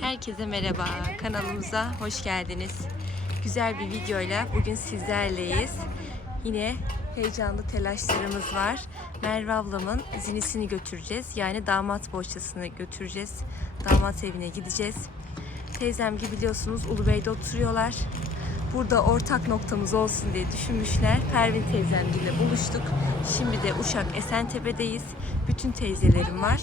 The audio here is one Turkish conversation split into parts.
Herkese merhaba. Kanalımıza hoş geldiniz. Güzel bir videoyla bugün sizlerleyiz. Yine heyecanlı telaşlarımız var. Merve ablamın zinisini götüreceğiz. Yani damat bohçasını götüreceğiz. Damat evine gideceğiz. Teyzem gibi biliyorsunuz Ulubey'de oturuyorlar. Burada ortak noktamız olsun diye düşünmüşler. Pervin teyzemle buluştuk. Şimdi de Uşak Esentepe'deyiz. Bütün teyzelerim var.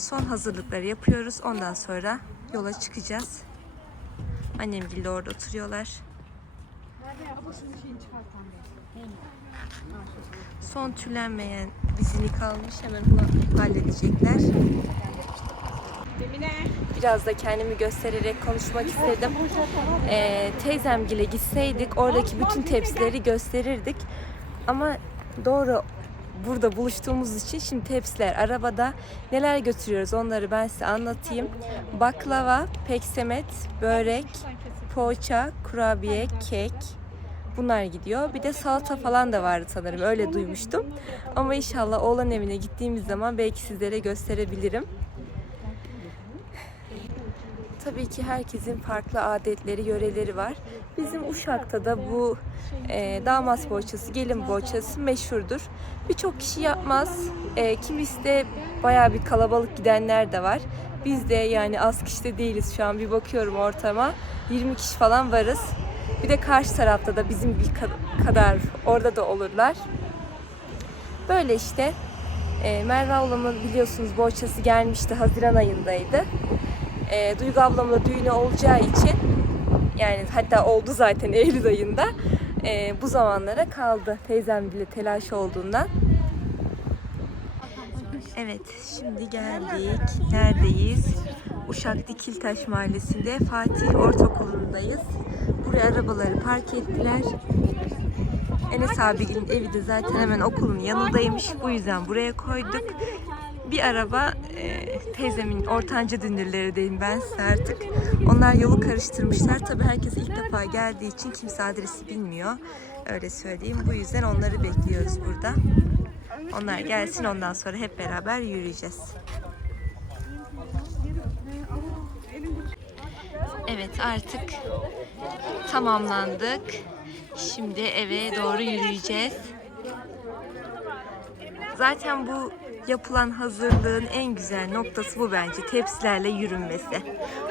Son hazırlıkları yapıyoruz. Ondan sonra yola çıkacağız. Annemgil de orada oturuyorlar. Son tülenmeyen bizini kalmış. Hemen onu halledecekler. Biraz da kendimi göstererek konuşmak istedim. Ee, teyzemgile gitseydik oradaki bütün tepsileri gösterirdik. Ama doğru burada buluştuğumuz için şimdi tepsiler arabada neler götürüyoruz onları ben size anlatayım. Baklava, peksemet, börek, poğaça, kurabiye, kek bunlar gidiyor. Bir de salata falan da vardı sanırım öyle duymuştum. Ama inşallah oğlan evine gittiğimiz zaman belki sizlere gösterebilirim. Tabii ki herkesin farklı adetleri, yöreleri var. Bizim Uşak'ta da bu e, damat poğaçası, gelin poğaçası meşhurdur. Birçok kişi yapmaz. E, kimisi de bayağı bir kalabalık gidenler de var. Biz de yani az kişi de değiliz şu an. Bir bakıyorum ortama. 20 kişi falan varız. Bir de karşı tarafta da bizim bir ka- kadar orada da olurlar. Böyle işte. E, Merve ablamın biliyorsunuz bohçası gelmişti. Haziran ayındaydı e, Duygu ablamla düğünü olacağı için yani hatta oldu zaten Eylül ayında e, bu zamanlara kaldı teyzem bile telaş olduğundan. Evet şimdi geldik. Neredeyiz? Uşak Dikiltaş Mahallesi'nde Fatih Ortaokulu'ndayız. Buraya arabaları park ettiler. Enes abinin evi de zaten hemen okulun yanındaymış. Bu yüzden buraya koyduk. Bir araba e, teyzemin ortanca dünürleri ben size artık. Onlar yolu karıştırmışlar. Tabii herkes ilk defa geldiği için kimse adresi bilmiyor. Öyle söyleyeyim. Bu yüzden onları bekliyoruz burada. Onlar gelsin ondan sonra hep beraber yürüyeceğiz. Evet artık tamamlandık. Şimdi eve doğru yürüyeceğiz. Zaten bu yapılan hazırlığın en güzel noktası bu bence. Tepsilerle yürünmesi.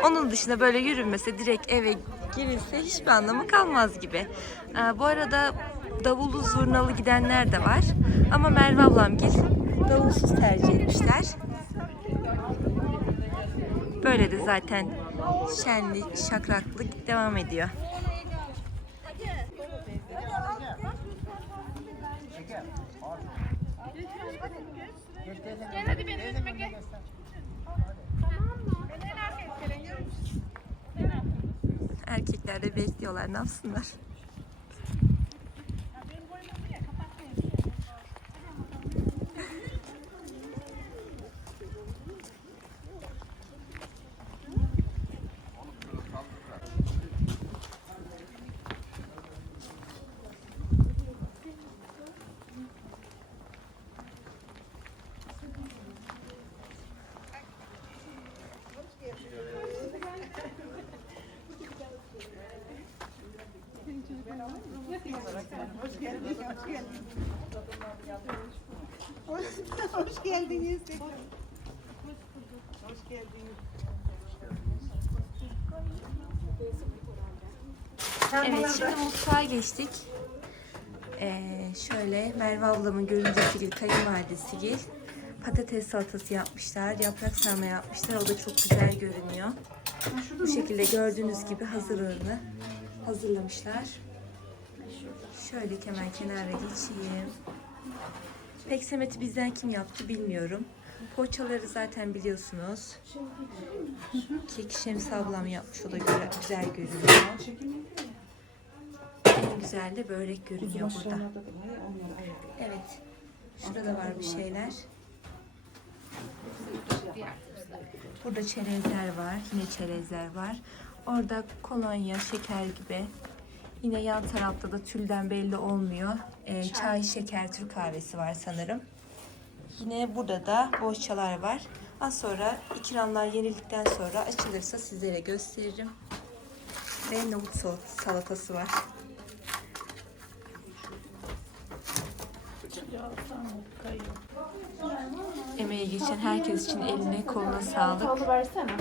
Onun dışında böyle yürünmese direkt eve girilse hiçbir anlamı kalmaz gibi. Ee, bu arada davullu zurnalı gidenler de var. Ama Merve ablamgil davulsuz tercih etmişler. Böyle de zaten şenlik, şakraklık devam ediyor. Hadi benim önüme yürü. Erkekler de bekliyorlar ne yapsınlar. Hoş geldiniz. Hoş geldiniz. Evet şimdi mutfağa geçtik. Ee, şöyle Merve ablamın görümcesi Gil, kayınvalidesi Gil. Patates salatası yapmışlar, yaprak sarma yapmışlar. O da çok güzel görünüyor. Bu şekilde gördüğünüz gibi hazırlığını hazırlamışlar. Şöyle hemen kenara geçeyim. Peksemeti bizden kim yaptı bilmiyorum. Poğaçaları zaten biliyorsunuz. Kek Şems ablam yapmış. O da güzel görünüyor. Güzel de börek görünüyor burada. Evet. Şurada var bir şeyler. Burada çerezler var. Yine çerezler var. Orada kolonya, şeker gibi. Yine yan tarafta da tülden belli olmuyor. Ee, çay, şeker, Türk kahvesi var sanırım. Yine burada da bohçalar var. Az sonra ikramlar yenildikten sonra açılırsa sizlere gösteririm. Ve nohut sal- salatası var. Emeği geçen herkes için eline koluna sağlık. versene.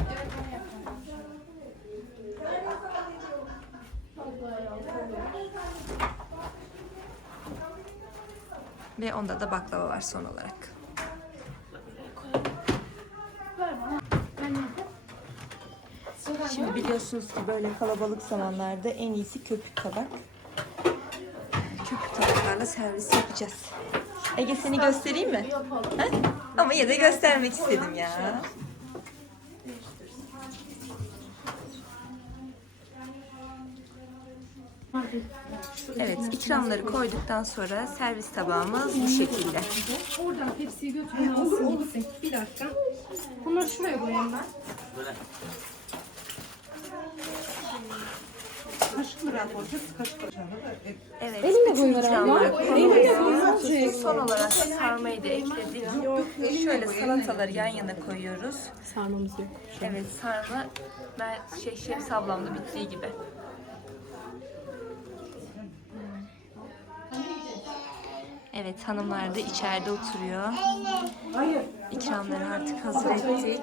Ve onda da baklava var son olarak. Şimdi biliyorsunuz ki böyle kalabalık zamanlarda en iyisi köpük tabak. Servis yapacağız. Ege seni göstereyim mi? Ha? Ama ya da göstermek istedim ya. Evet, ikramları koyduktan sonra servis tabağımız bu şekilde. Oradan tepsiyi götürün alsın. Bir dakika. Bunları şuraya koyayım ben. Evet, Elimle bütün abla. koyduk. Elimle koyuver. Son olarak da sarmayı da ekledik. Şöyle salataları yan yana koyuyoruz. Sarmamız yok. Evet, sarma ben şey Şems ablamda bittiği gibi. Evet, hanımlar da içeride oturuyor. İkramları artık hazır ettik.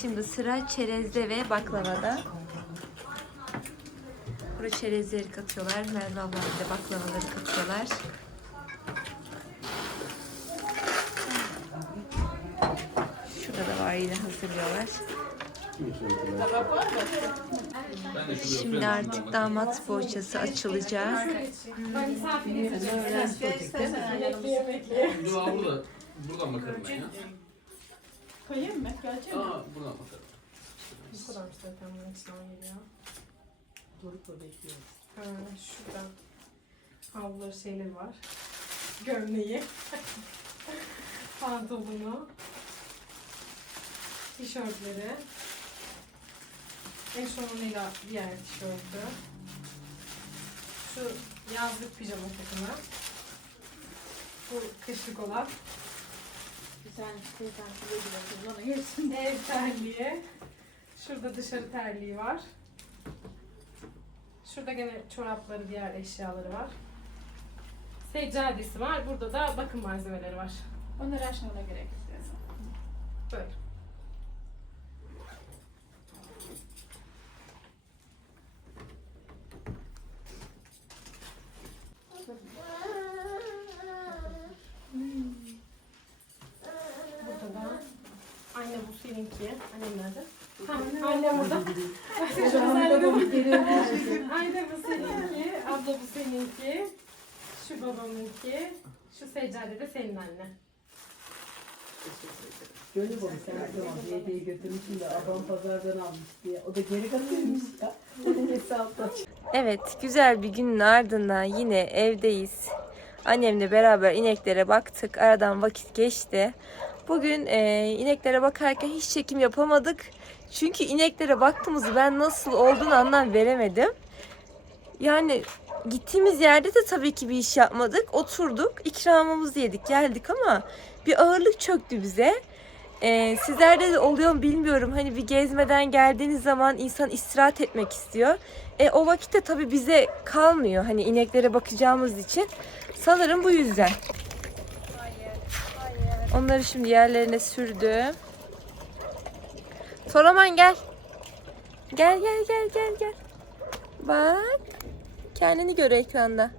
Şimdi sıra çerezde ve baklavada. Buraya çerezleri katıyorlar. Merve de baklavaları katıyorlar. Şurada da var yine hazırlıyorlar. Şimdi artık damat bohçası açılacak. Buradan bakarım ben ya. Koyayım mı? Gerçekten. Aa buradan bakarım. Bu kadar zaten bunun içinden geliyor. Doruk'la bekliyoruz. Ha, şurada havluları şeyleri var. Gömleği. Pantolonu. Tişörtleri. Eşofmanıyla diğer tişörtü. Şu yazlık pijama takımı. Bu kışlık olan. Tane teyzem şuraya gidiyoruz. Ona geçsin. Ev terliği. Şurada dışarı terliği var. Şurada gene çorapları, diğer eşyaları var. Seccadesi var. Burada da bakım malzemeleri var. Onları aşmana gerek istiyorsan. Böyle. Burada da anne bu seninki. Annem nerede? Ha, annem burada. Anne bu seninki. Abla bu seninki. Şu babamınki. Seccade de senin anne. Gönül baba sen her zaman hediyeyi götürmüşsün de adam pazardan almış diye. O da geri katıyormuş ya. Onun hesapta. Evet, güzel bir günün ardından yine evdeyiz. Annemle beraber ineklere baktık. Aradan vakit geçti. Bugün e, ineklere bakarken hiç çekim yapamadık. Çünkü ineklere baktığımızı ben nasıl olduğunu anlam veremedim. Yani gittiğimiz yerde de tabii ki bir iş yapmadık. Oturduk, ikramımızı yedik, geldik ama bir ağırlık çöktü bize. E, sizlerde de oluyor mu bilmiyorum. Hani bir gezmeden geldiğiniz zaman insan istirahat etmek istiyor. E, o vakitte tabii bize kalmıyor hani ineklere bakacağımız için. Sanırım bu yüzden. Onları şimdi yerlerine sürdüm. Toraman gel. Gel gel gel gel gel. Bak. Kendini gör ekranda.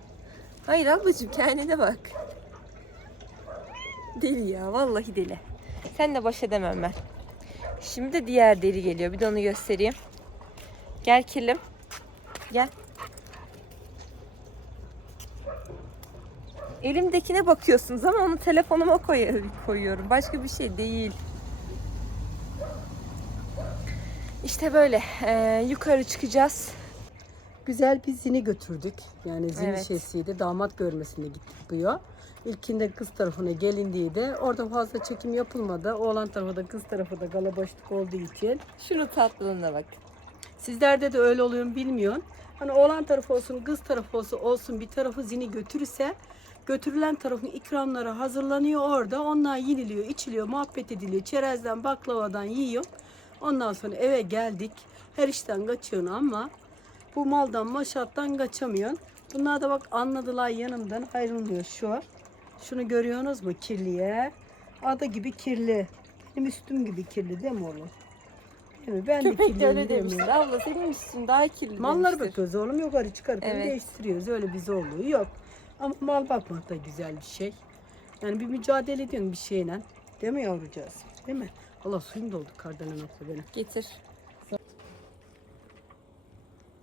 Hayır ablacığım kendine bak. Deli ya vallahi deli. Senle baş edemem ben. Şimdi de diğer deri geliyor. Bir de onu göstereyim. Gel kirlim. Gel. Elimdekine bakıyorsunuz ama onu telefonuma koy- koyuyorum. Başka bir şey değil. İşte böyle e, yukarı çıkacağız. Güzel bir zini götürdük. Yani zini Evet. şeysiydi. Damat görmesine gittik bu yıl. İlkinde kız tarafına gelindiği de orada fazla çekim yapılmadı. Oğlan tarafı da kız tarafı da galabaşlık olduğu için. Şunu tatlılığına bak. Sizlerde de öyle oluyor bilmiyorum. Hani oğlan tarafı olsun, kız tarafı olsun, olsun bir tarafı zini götürürse götürülen tarafın ikramları hazırlanıyor orada. Onlar yeniliyor, içiliyor, muhabbet ediliyor. Çerezden, baklavadan yiyor. Ondan sonra eve geldik. Her işten kaçıyorsun ama bu maldan, maşattan kaçamıyorsun. Bunlar da bak anladılar yanımdan ayrılmıyor şu. Şunu görüyorsunuz mu kirliye? Adı gibi kirli. Benim üstüm gibi kirli değil mi oğlum? Değil mi? Ben de Köpek de kirliyim öyle değil mi? demişti. Abla senin üstün daha kirli Mallar demiştir. bakıyoruz oğlum yukarı çıkarken Evet. değiştiriyoruz. Öyle bir zorluğu yok. Ama mal bakmak da güzel bir şey. Yani bir mücadele ediyorsun bir şeyle. Değil mi yavrucağız? Değil mi? Allah suyum doldu kardelen abla benim. Getir.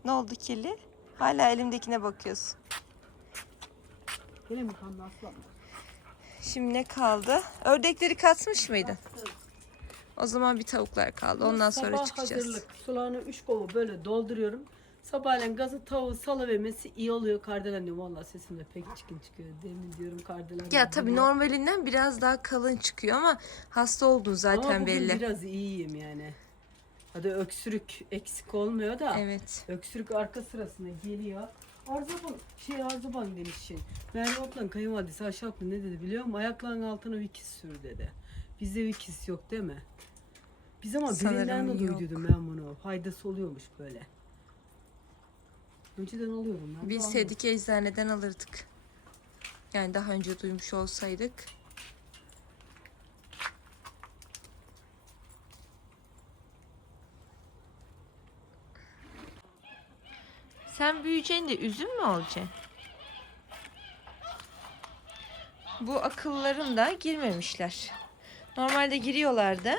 Ne oldu kirli? Hala elimdekine bakıyorsun. Yine mi kanlı aslan? Şimdi ne kaldı? Ördekleri katmış mıydın? O zaman bir tavuklar kaldı. Ondan sonra Sabah çıkacağız. hazırlık. Sularını üç kova böyle dolduruyorum. Sabahleyin gazı tavuğu salıvermesi iyi oluyor kardelen diyorum. Valla sesim de pek çıkın çıkıyor. Demin diyorum kardelen. Ya tabii normalinden biraz daha kalın çıkıyor ama hasta oldun zaten belli. biraz iyiyim yani. Hadi öksürük eksik olmuyor da. Evet. Öksürük arka sırasına geliyor. Arzaban, şey arzaban demiş şey. Merve ablan kayınvalidesi aşağı abla ne dedi biliyor musun? Ayaklarının altına vikis sür dedi. Bizde vikis yok değil mi? Biz ama Sanırım birinden de yok. duyduydum ben bunu. Faydası oluyormuş böyle. Önceden alıyorum ben. Bilseydik eczaneden alırdık. Yani daha önce duymuş olsaydık. Sen büyüyeceğinde üzüm mü olacaksın? Bu akılların da girmemişler. Normalde giriyorlardı.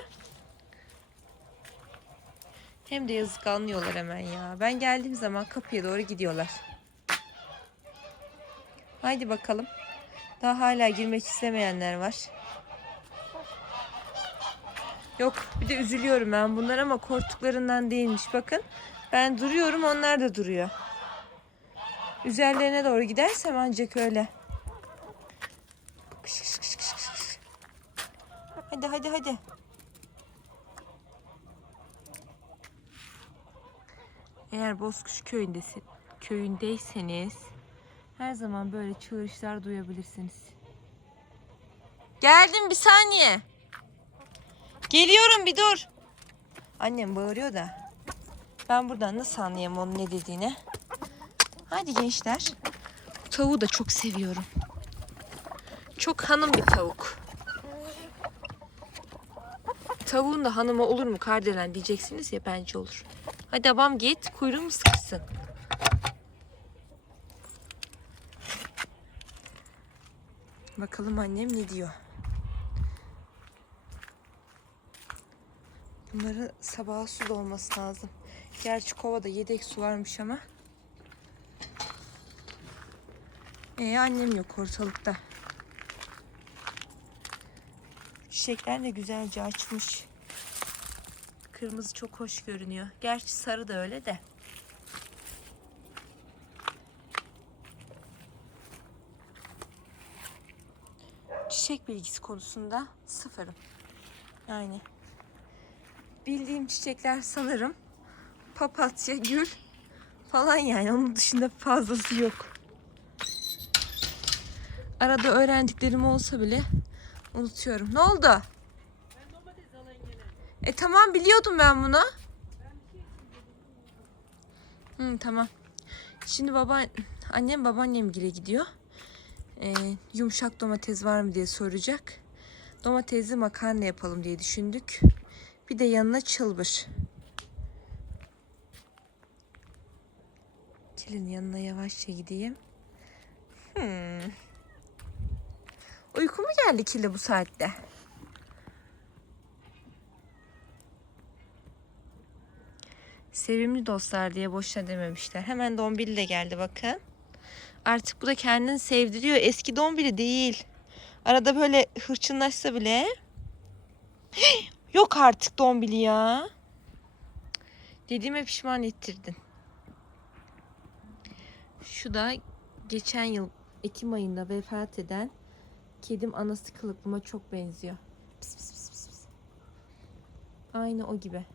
Hem de yazık anlıyorlar hemen ya. Ben geldiğim zaman kapıya doğru gidiyorlar. Haydi bakalım. Daha hala girmek istemeyenler var. Yok bir de üzülüyorum ben bunlar ama korktuklarından değilmiş. Bakın ben duruyorum onlar da duruyor. Üzerlerine doğru gidersem ancak öyle. Kış, kış, kış, kış, kış. Hadi hadi hadi. Eğer Bozkuş köyündesin, köyündeyseniz her zaman böyle çığırışlar duyabilirsiniz. Geldim bir saniye. Geliyorum bir dur. Annem bağırıyor da. Ben buradan nasıl anlayayım onun ne dediğini? Hadi gençler. Tavuğu da çok seviyorum. Çok hanım bir tavuk. Tavuğun da hanımı olur mu Kardelen diyeceksiniz ya bence olur. Hadi babam git kuyruğum sıkışsın. Bakalım annem ne diyor. Bunları sabaha su dolması lazım. Gerçi kovada yedek su varmış ama. Ee, annem yok ortalıkta. Çiçekler de güzelce açmış. Kırmızı çok hoş görünüyor. Gerçi sarı da öyle de. Çiçek bilgisi konusunda sıfırım. Yani bildiğim çiçekler sanırım papatya, gül falan yani. Onun dışında fazlası yok. Arada öğrendiklerim olsa bile unutuyorum. Ne oldu? E tamam biliyordum ben bunu. Hı, tamam. Şimdi baba annem babaannem gire gidiyor. Ee, yumuşak domates var mı diye soracak. Domatesli makarna yapalım diye düşündük. Bir de yanına çılbır. Çilin yanına yavaşça gideyim. Hmm. Uyku mu geldi Kili bu saatte? Sevimli dostlar diye boşuna dememişler. Hemen Dombili de geldi bakın. Artık bu da kendini sevdiriyor. Eski Dombili değil. Arada böyle hırçınlaşsa bile. Yok artık Dombili ya. Dediğime pişman ettirdin. Şu da geçen yıl Ekim ayında vefat eden kedim anası kılıklıma çok benziyor. Pis pis pis pis pis. Aynı o gibi.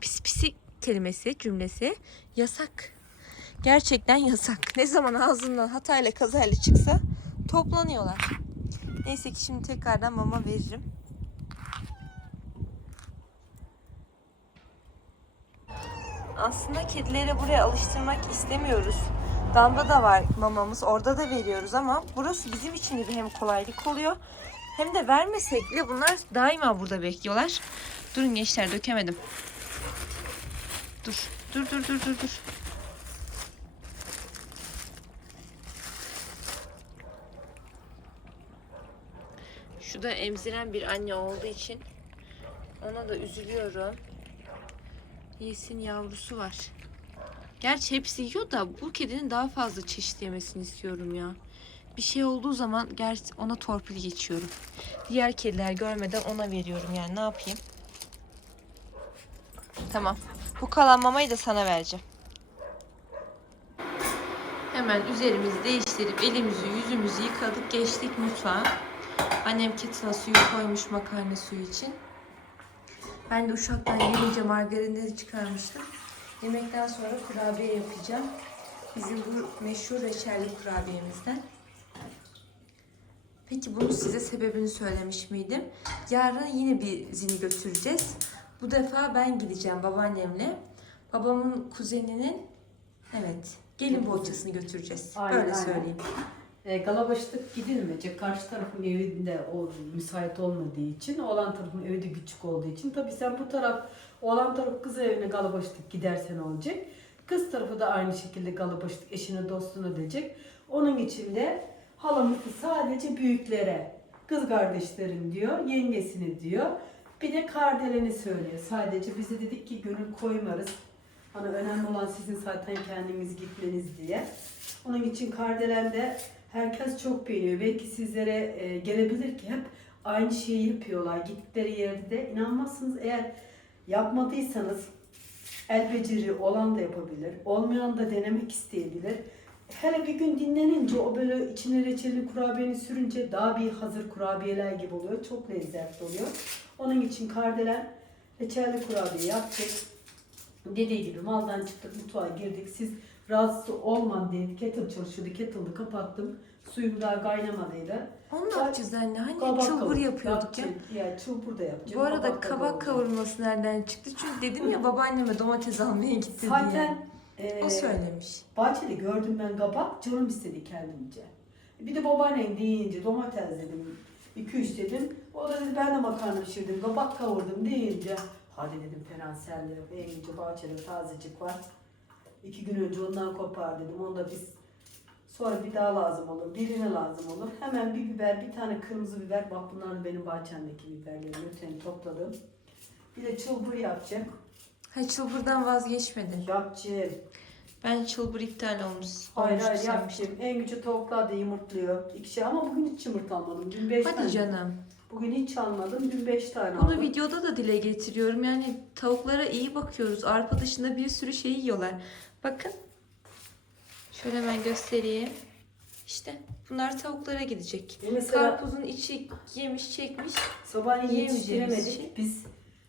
Pis pisi kelimesi, cümlesi yasak. Gerçekten yasak. Ne zaman ağzından hatayla kazayla çıksa toplanıyorlar. Neyse ki şimdi tekrardan mama veririm. Aslında kedileri buraya alıştırmak istemiyoruz. Damda da var mamamız. Orada da veriyoruz ama burası bizim için de bir hem kolaylık oluyor. Hem de vermesek bile bunlar daima burada bekliyorlar. Durun gençler dökemedim. Dur. Dur dur dur dur dur. Şu da emziren bir anne olduğu için ona da üzülüyorum. Yesin yavrusu var. Gerçi hepsi yiyor da bu kedinin daha fazla çeşit yemesini istiyorum ya. Bir şey olduğu zaman gerçi ona torpil geçiyorum. Diğer kediler görmeden ona veriyorum yani ne yapayım. Tamam. Bu kalan mamayı da sana vereceğim. Hemen üzerimizi değiştirip elimizi yüzümüzü yıkadık geçtik mutfağa. Annem kettle'a suyu koymuş makarna suyu için. Ben de uşaktan gelince margarinleri çıkarmıştım. Yemekten sonra kurabiye yapacağım. Bizim bu meşhur reçelli kurabiyemizden. Peki bunu size sebebini söylemiş miydim? Yarın yine bir zini götüreceğiz. Bu defa ben gideceğim babaannemle. Babamın kuzeninin evet gelin bohçasını götüreceğiz. Aynen, Böyle aynen. söyleyeyim. E, Galabaş'ta gidilmeyecek. Karşı tarafın evinde o müsait olmadığı için, olan tarafın evi de küçük olduğu için. Tabii sen bu taraf, olan taraf kız evine Galabaş'ta gidersen olacak. Kız tarafı da aynı şekilde Galabaş'ta eşine dostuna diyecek. Onun için de halamızı sadece büyüklere, kız kardeşlerim diyor, yengesini diyor. Bir de kardeleni söylüyor. Sadece bize dedik ki gönül koymarız. Hani önemli olan sizin zaten kendiniz gitmeniz diye. Onun için Kardelen'de herkes çok beğeniyor. Belki sizlere e, gelebilir ki hep aynı şeyi yapıyorlar. Gittikleri yerde de inanmazsınız eğer yapmadıysanız el beceri olan da yapabilir. Olmayan da denemek isteyebilir. Hele bir gün dinlenince o böyle içine reçelli kurabiyeni sürünce daha bir hazır kurabiyeler gibi oluyor. Çok lezzetli oluyor. Onun için Kardelen reçelli kurabiye yaptık. Dediği gibi maldan çıktık mutfağa girdik. Siz rahatsız olman diye kettle çalışıyordu. Kettle'ı kapattım. Suyum daha kaynamadıydı. Onu ne yapacağız anne? Hani Kabak kavur- yapıyorduk ya. Ya çılbır da yapacağım. Bu arada da kabak kavuracağım. kavurması nereden çıktı? Çünkü dedim ya babaanneme domates almaya gitti diye. Zaten e, O söylemiş. bahçede gördüm ben kabak. Canım istedi kendimce. Bir de babaannen deyince domates dedim. 2-3 dedim. O da dedi ben de makarna pişirdim. Kabak kavurdum deyince. Hadi dedim fena senle. En bahçede tazecik var. İki gün önce ondan kopar dedim. Onu da biz sonra bir daha lazım olur. Birine lazım olur. Hemen bir biber, bir tane kırmızı biber. Bak bunlar benim bahçemdeki biberlerim. Öteni topladım. Bir de çılbır yapacağım. Ha çılbırdan vazgeçmedi. Yapacağım. Ben çılbır iptal olmuş. Hayır hayır yapacağım. En güçlü tavuklar da yumurtluyor. İki şey ama bugün hiç yumurta almadım. Dün beş Hadi tane. canım. Bugün hiç almadım. Dün beş tane Bunu aldım. videoda da dile getiriyorum. Yani tavuklara iyi bakıyoruz. Arpa dışında bir sürü şey yiyorlar. Bakın. Şöyle hemen göstereyim. İşte bunlar tavuklara gidecek. E Mesela Karpuzun içi yemiş çekmiş. sabahleyin yetiştiremedik. şey. Biz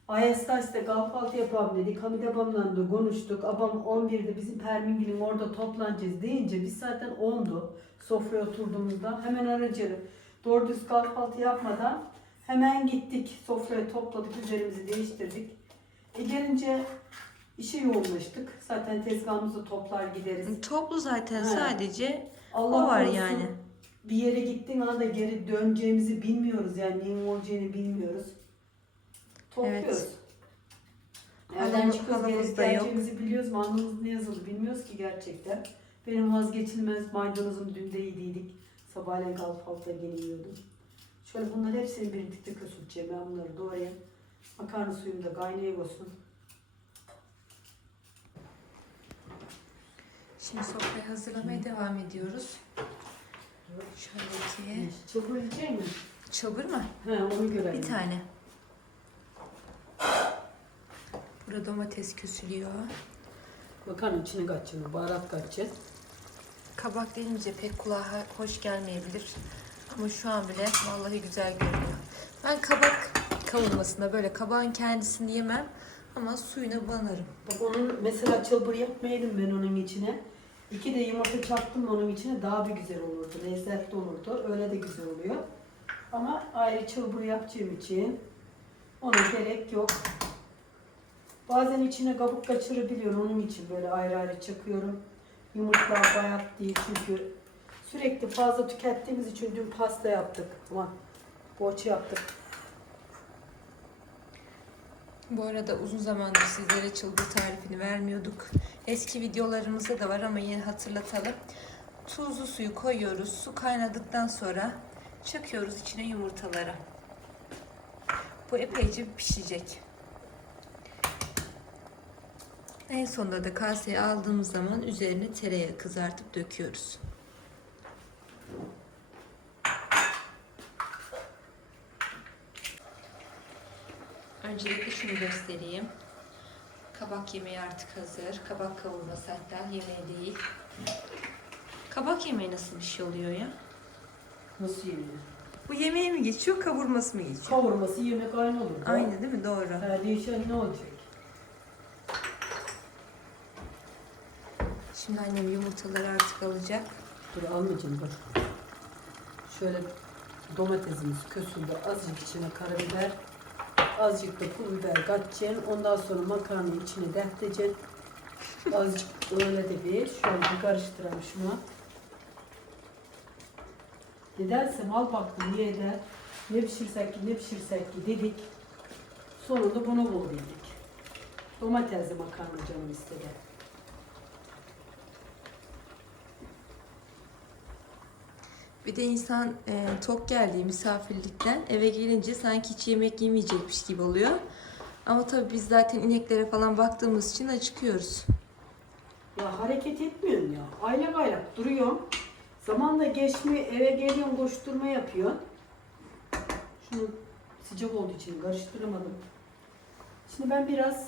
Ayastas'ta kahvaltı yapalım dedik. Hamid abamla da konuştuk. Abam 11'de bizim Permingil'in orada toplanacağız deyince biz zaten 10'du. Sofraya oturduğumuzda hemen aracı doğru düz kahvaltı yapmadan hemen gittik. Sofraya topladık, üzerimizi değiştirdik. E gelince işe yoğunlaştık. Zaten tezgahımızı toplar gideriz. Toplu zaten He. sadece Allah o var korusun, yani. Bir yere gittiğin anda geri döneceğimizi bilmiyoruz. Yani neyin olacağını bilmiyoruz. Topluyoruz. Evet. Nereden Halımız- çıkıyoruz, halımız gelip da yok. geleceğimizi biliyoruz mu? Alnımız ne yazılı bilmiyoruz ki gerçekten. Benim vazgeçilmez maydanozum dün de yediydik. Sabahleyin kahvaltıda gene yiyordum. Şöyle bunları hepsini birlikte kösüleceğim. Ben bunları doğrayayım. Makarna suyum da kaynayıp olsun. Şimdi sofrayı hazırlamaya devam ediyoruz. Şöyle ki. Çabuk yiyecek mi? Çabır mı? He onu görelim. Bir tane. Burada domates kösülüyor. Makarna içine kaçacağını, baharat kaçacak. Kabak denince pek kulağa hoş gelmeyebilir. Ama şu an bile vallahi güzel görünüyor. Ben kabak kavurmasında böyle kabağın kendisini yemem ama suyuna banarım. Bak onun mesela çılbır yapmayaydım ben onun içine. İki de yumurta çarptım onun içine daha bir güzel olurdu. Lezzetli olurdu. Öyle de güzel oluyor. Ama ayrı çılbır yapacağım için ona gerek yok. Bazen içine kabuk kaçırabiliyorum. Onun için böyle ayrı ayrı çakıyorum. Yumurta bayat değil çünkü sürekli fazla tükettiğimiz için dün pasta yaptık. Aman poğaça yaptık. Bu arada uzun zamandır sizlere çılgır tarifini vermiyorduk. Eski videolarımızda da var ama yine hatırlatalım. Tuzlu suyu koyuyoruz. Su kaynadıktan sonra çakıyoruz içine yumurtaları. Bu epeyce pişecek. En sonunda da kaseye aldığımız zaman üzerine tereyağı kızartıp döküyoruz. Öncelikle şunu göstereyim. Kabak yemeği artık hazır. Kabak kavurması hatta yemeği değil. Kabak yemeği nasıl bir şey oluyor ya? Nasıl yeniyor? Bu yemeğe mi geçiyor, kavurması mı geçiyor? Kavurması yemek aynı olur. Aynı değil mi? Doğru. Her değişen ne olacak? Şimdi annem yumurtaları artık alacak. Dur almayacağım bak. Şöyle domatesimiz kösülde azıcık içine karabiber, azıcık da pul biber katacaksın. Ondan sonra makarnayı içine dehteceksin. Azıcık öyle de bir şöyle bir karıştıralım şunu. Nedense mal baktım niye de ne pişirsek ki ne pişirsek ki dedik. Sonunda bunu bulabildik. Domatesli makarna canım istedi. Bir de insan e, tok geldiği misafirlikten eve gelince sanki hiç yemek yemeyecekmiş gibi oluyor. Ama tabii biz zaten ineklere falan baktığımız için acıkıyoruz. Ya hareket etmiyorsun ya. Aylak aylak duruyorsun. Zamanla geçme eve geliyorsun koşturma yapıyorsun. Şunu sıcak olduğu için karıştıramadım. Şimdi ben biraz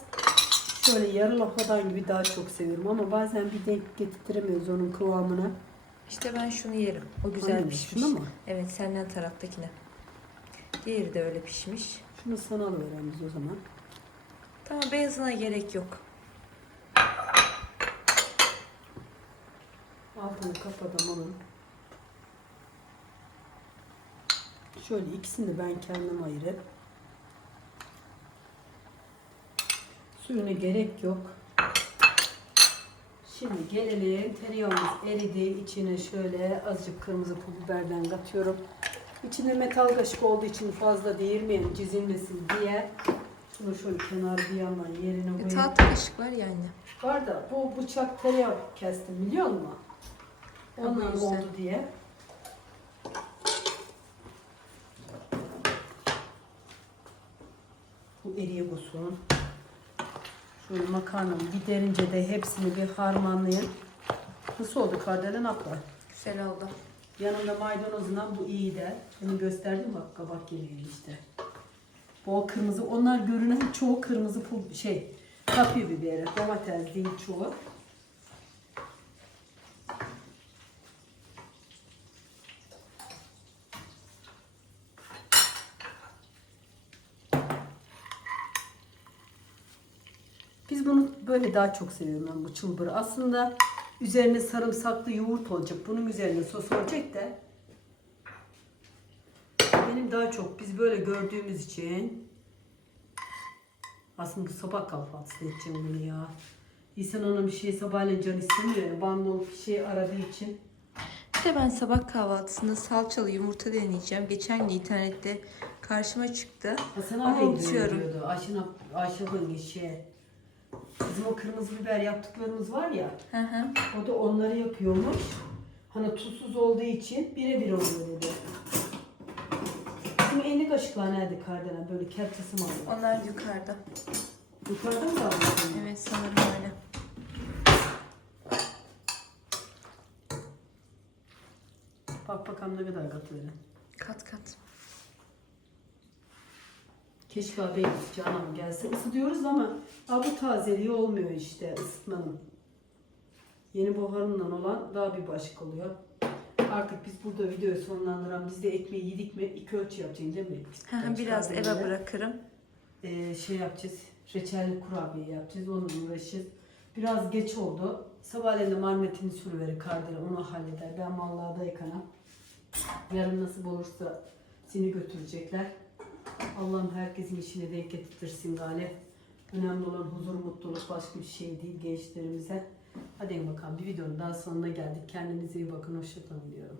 şöyle yarı lapadan gibi daha çok seviyorum ama bazen bir denk getiremiyoruz onun kıvamına. İşte ben şunu yerim. O güzel Hangi? pişmiş. Şunu mu? Evet senden taraftakine. Diğeri de öyle pişmiş. Şunu sana alıverem biz o zaman. Tamam beyazına gerek yok. Altını kapadım onun. Şöyle ikisini de ben kendim ayırıp suyuna gerek yok. Şimdi gelelim tereyağımız eridi. İçine şöyle azıcık kırmızı pul biberden katıyorum. İçinde metal kaşık olduğu için fazla değirmeyelim çizilmesin diye. Şunu şöyle kenarı bir yandan yerine E, koyayım. tahta kaşık var yani. Var da bu bıçak tereyağı kestim biliyor musun? Ondan yüzden. oldu diye. Bu eriye olsun. Şöyle makarnamı giderince de hepsini bir harmanlayın. Nasıl oldu kardelen abla? Güzel oldu. Yanında maydanozla bu iyi de. Seni gösterdim bak kabak geliyor işte. Bu kırmızı. Onlar görünen çoğu kırmızı pul şey kapya biberi. Domates değil çoğu. Biz bunu böyle daha çok seviyorum ben bu çılbırı. Aslında üzerine sarımsaklı yoğurt olacak. Bunun üzerine sos olacak da benim daha çok biz böyle gördüğümüz için aslında sabah kahvaltısı edeceğim bunu ya. İnsan ona bir şey sabahleyin can istemiyor ya. Bambu bir şey aradığı için. Bir de ben sabah kahvaltısında salçalı yumurta deneyeceğim. Geçen gün internette karşıma çıktı. Hasan abi unutuyorum. Ayşen, Ayşe'nin şey. Bizim o kırmızı biber yaptıklarımız var ya. Hı hı. O da onları yapıyormuş. Hani tuzsuz olduğu için birebir oluyor dedi. Bizim 50 kaşıklar nerede kardelen böyle kepçesi mi alıyor? Onlar yukarıda. Yukarıda mı alıyorsun? Evet sanırım öyle. Bak bakalım ne kadar katı verin. Kat kat. Keşke abi canım gelse. Isıtıyoruz ama ha, bu tazeliği olmuyor işte ısıtmanın. Yeni buharından olan daha bir başka oluyor. Artık biz burada videoyu sonlandıran biz de ekmeği yedik mi iki ölçü yapacaksın değil mi? Biraz eve bırakırım. Ee, şey yapacağız. Reçelli kurabiye yapacağız. Onunla uğraşacağız. Biraz geç oldu. Sabahleyin de marmetini sürüverir kardele onu halleder. Ben vallahi da yıkanam. Yarın nasip olursa seni götürecekler. Allah'ım herkesin işine denk getirtirsin gale. Önemli olan huzur, mutluluk başka bir şey değil gençlerimize. Hadi bakalım bir videonun daha sonuna geldik. Kendinize iyi bakın. Hoşçakalın diyorum.